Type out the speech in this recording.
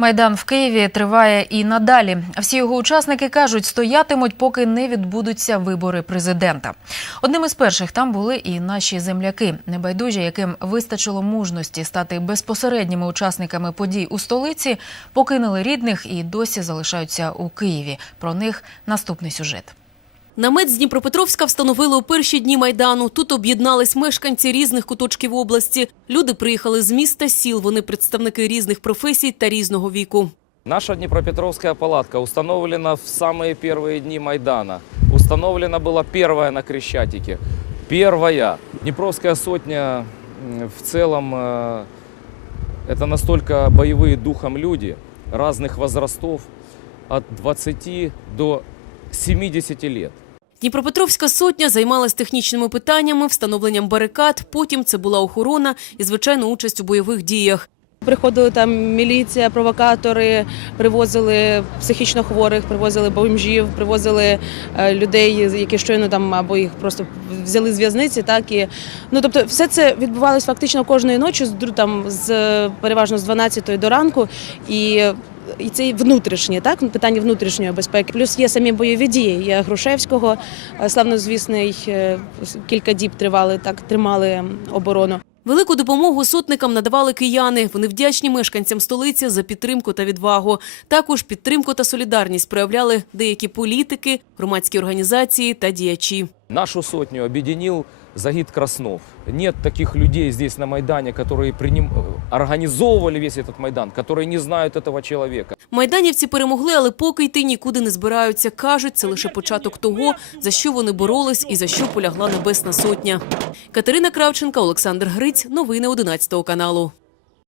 Майдан в Києві триває і надалі. Всі його учасники кажуть, стоятимуть, поки не відбудуться вибори президента. Одним із перших там були і наші земляки, небайдужі, яким вистачило мужності стати безпосередніми учасниками подій у столиці, покинули рідних і досі залишаються у Києві. Про них наступний сюжет. Намет з Дніпропетровська встановили у перші дні Майдану. Тут об'єднались мешканці різних куточків області. Люди приїхали з міста сіл. Вони представники різних професій та різного віку. Наша Днепропетровская палатка установлена в самые первые дни Майдана. Установлена была первая на Крещатике. Первая. Днепровская сотня м, в целом э, это настолько боевые духом люди разных возрастов от 20 до 70 лет. Дніпропетровська сотня займалась технічними питаннями, встановленням барикад. Потім це була охорона і, звичайно, участь у бойових діях. Приходили там міліція, провокатори, привозили психічно хворих, привозили бомжів, привозили е, людей, які щойно там або їх просто взяли з в'язниці. Так і ну тобто, все це відбувалось фактично кожної ночі, з там з переважно з 12 до ранку. І і це внутрішнє, так питання внутрішньої безпеки. Плюс є самі бойові дії. Є Грушевського, е, славнозвісний е, кілька діб тривали так, тримали оборону. Велику допомогу сотникам надавали кияни. Вони вдячні мешканцям столиці за підтримку та відвагу. Також підтримку та солідарність проявляли деякі політики, громадські організації та діячі. Нашу сотню объединил Загид Краснов. Нет таких людей здесь на Майдане, которые приним... э, организовывали весь этот Майдан, которые не знают этого человека. Майданівці перемогли, але поки йти нікуди не збираються. Кажуть, це лише початок того, за що вони боролись і за що полягла Небесна Сотня. Катерина Кравченка, Олександр Гриць. Новини 11 каналу.